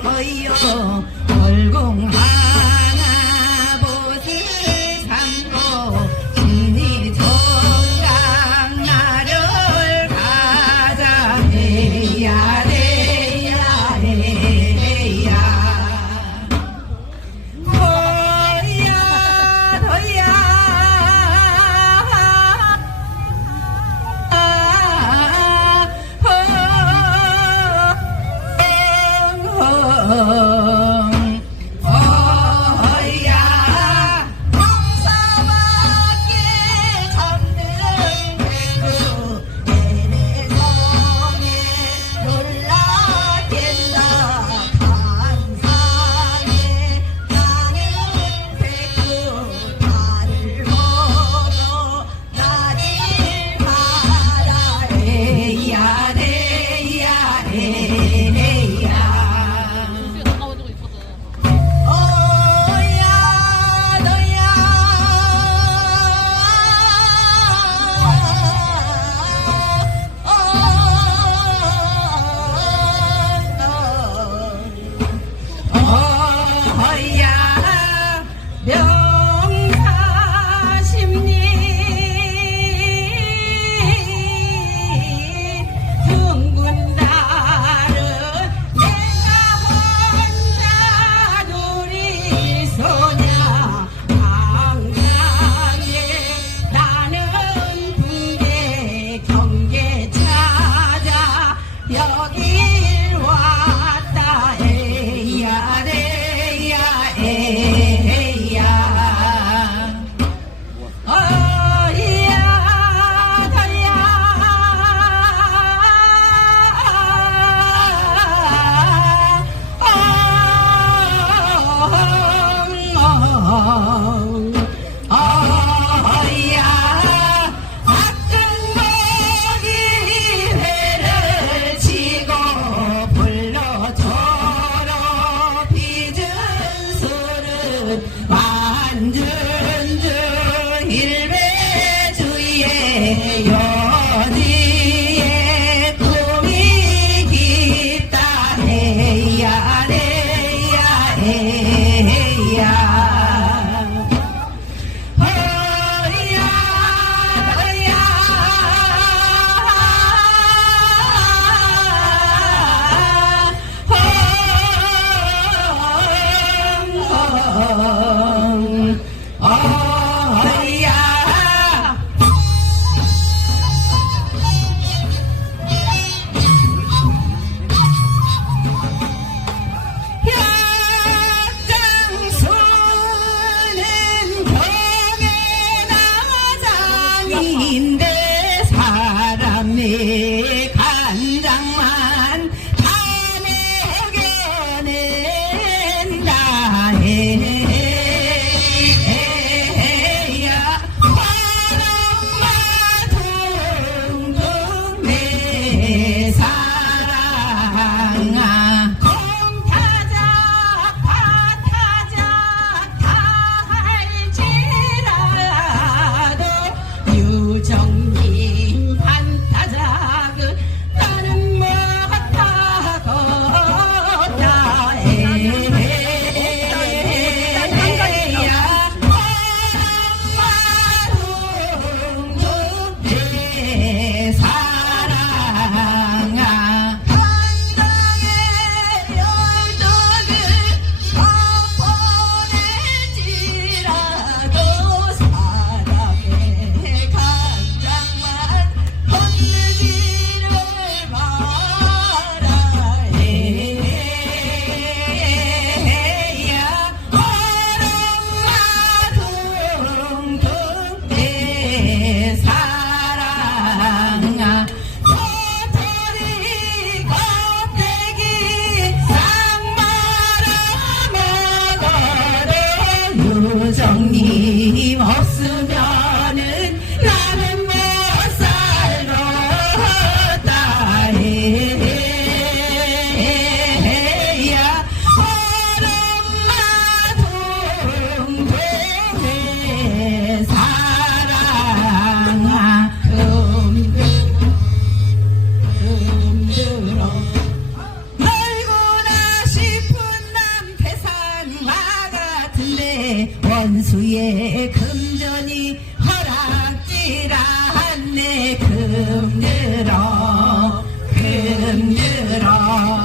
위하여 벌공하 위에 금전이 허락지라 한내 금들어 금들어.